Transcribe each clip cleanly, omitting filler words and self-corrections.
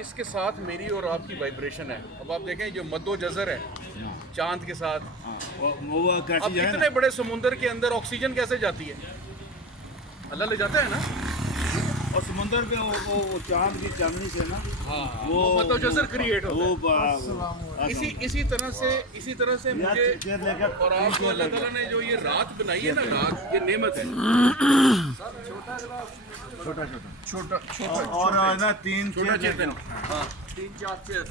इसके साथ मेरी और आपकी वाइब्रेशन है। अब आप देखें जो मद्दो जज़र है चांद के साथ, वो कैसे अब जाए इतने बड़े समुंदर के अंदर ऑक्सीजन कैसे जाती है? अल्लाह ले जाता है ना। और समुंदर पे वो चांद की चांदनी से ना वो मद्दो जज़र क्रिएट होता है। वो इसी तरह से मुझे और आपको अल्लाह ताला ने जो ये रात बनाई है ना, रात ये नेमत है। छोटा छोटा छोटा और ना तीन छोटा चेयर चेतन, हाँ 3-4 चेयर,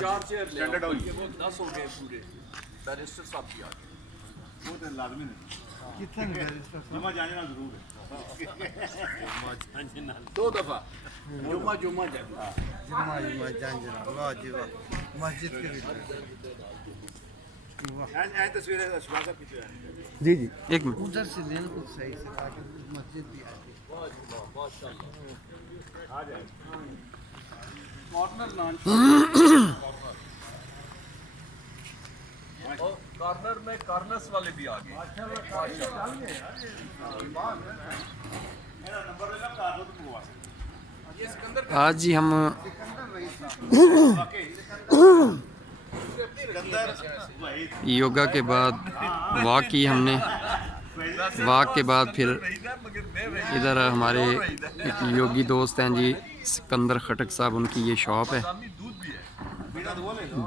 4 चेयर स्टैंडर्ड हो गए, वो 10 हो गए पूरे। बैरिस्टर साहब की आ गए, वो तो लाजमी है। कितने बैरिस्टर जुम्मा जाने ना जरूर है। 2 दफा जुम्मा जुम्मा जान वाह जी वाह, मस्जिद के भी ऐ तस्वीरें अशफाक साहब की जी जी एक मिनट। उधर से लेना कुछ सही से ताकि मस्जिद भी आ जाए। आ जाए कॉर्नर लॉन्च और कॉर्नर में कॉर्नर्स वाले भी आ गए। आज जी हम योगा के बाद वॉक की हमने। वॉक के बाद फिर इधर हमारे एक योगी दोस्त हैं जी सिकंदर खटक साहब, उनकी ये शॉप है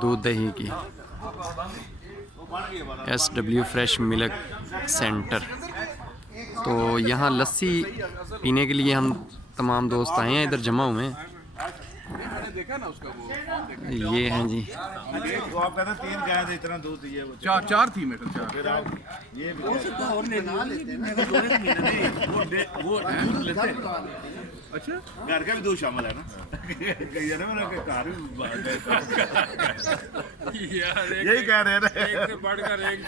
दूध दही की, SW फ्रेश मिल्क सेंटर। तो यहाँ लस्सी पीने के लिए हम तमाम दोस्त आए हैं, इधर जमा हुए हैं। मैंने देखा ना उसका वो ये हैं जी, तो आप कहते 3 गाय थे इतना दूध दिए वो 4 थी मेरे ख्याल फिर आप ये भी और वो दूध लेते हैं। अच्छा घर का भी दूध शामिल है ना। ये ना मेरा घर भी यही कह रहे हैं ना। एक से बढ़कर एक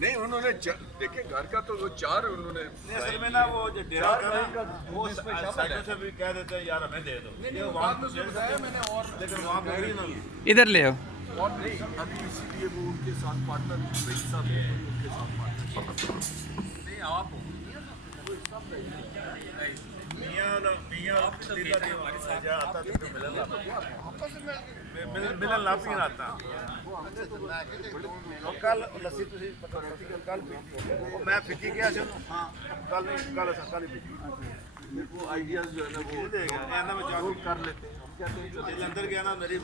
नहीं, उन्होंने देखे घर का तो वो 4 उन्होंने असल में ना वो जो डेरा था ना वो साइडों से भी कह देते हैं यार हमें दे दो। नहीं बाद में उसने बताया मैंने, और लेकिन वहाँ पे भी ना इधर ले आओ। और नहीं अभी इसीलिए वो उनके साथ पार्टनर भाई साहब हैं, उनके साथ पार्टनर नहीं आप हो मिलन लाभ नहीं आता। कल लस्सी कल मैं फिकी गया कल कल मेरे को आइडियाज जो है ना वो देगा मैं जागरूक कर लेते हैं। अंदर गया ना मेरी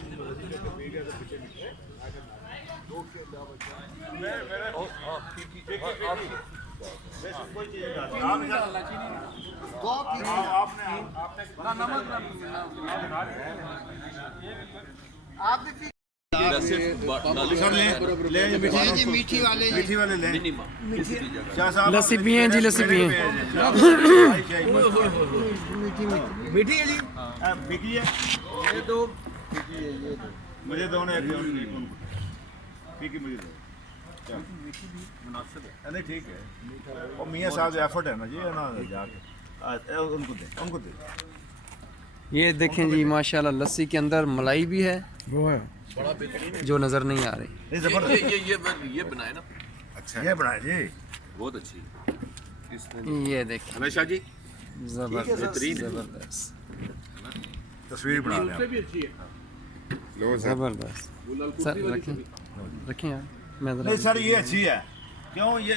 कोई चीज मीठी वाले ले शाह साहब लस्सी पिए जी, लस्सी पिए। मीठी है जी। फिकी है ये दो मुझे दो ने फिकी मुझे दो मुनासिब है। नहीं ठीक है। और मियाँ साहब एफर्ट है ना जी ना जाके उनको दे। ये देखें जी माशाल्लाह लस्सी के अंदर मलाई भी है, वो है बड़ा बेहतरीन है। जो नज़र नहीं आ रही। ये बनाए ना, अच्छा ये बनाए जी बहुत अच्छी। ये देखें हमेशा जी जबरदस्त जबरदस्त तस्वीर बना रहे हैं भी अच्छी है। जबरदस्त। सर रखें रखें यार, मैं नहीं ज़रा सर ये अच्छी है। क्यों ये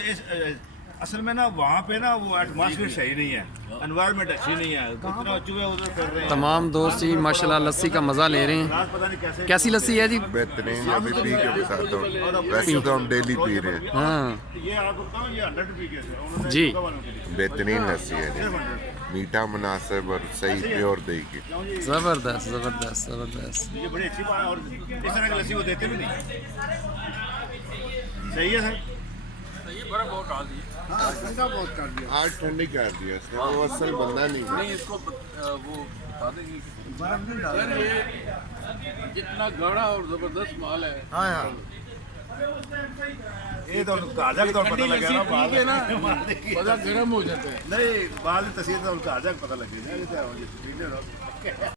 असल में ना वहाँ पे ना वो एटमॉस्फेयर सही नहीं है, एनवायरनमेंट अच्छी नहीं है, कितना चूहे उधर कर रहे हैं। तमाम दोस्त जी माशाल्लाह लस्सी का मज़ा ले रहे हैं। रात पता नहीं कैसे कैसी लस्सी है जी? बेहतरीन, अभी पी के बताता हूँ। वैसे तो हम डेली पी रहे हैं। हाँ ये आपको बताऊँ ये 100 रुपये के थे उन्होंने जी। शुगर वालों के लिए। बेहतरीन लस्सी है जी, मीठा मुनासिब और सही प्योर दही की। ज़बरदस्त ज़बरदस्त ज़बरदस्त। ये बड़ी अच्छी बात है। और इस तरह की लस्सी वो देते भी नहीं। सही है सर। ये बड़ा बहुत डाल दिया। ठंडा बहुत कर दिया। आज ठंडी कर दिया इसने, वो असल बंदा नहीं है। नहीं इसको वो बता देंगे कि बर्फ नहीं डाल। यार ये जितना गाढ़ा और जबरदस्त माल है। हाँ हाँ ये तो ताजा का तो पता लगे ना बाद के ना बड़ा गर्म हो जाता है। नहीं बाद में तस्वीर तो उनका आजा पता लगे ना।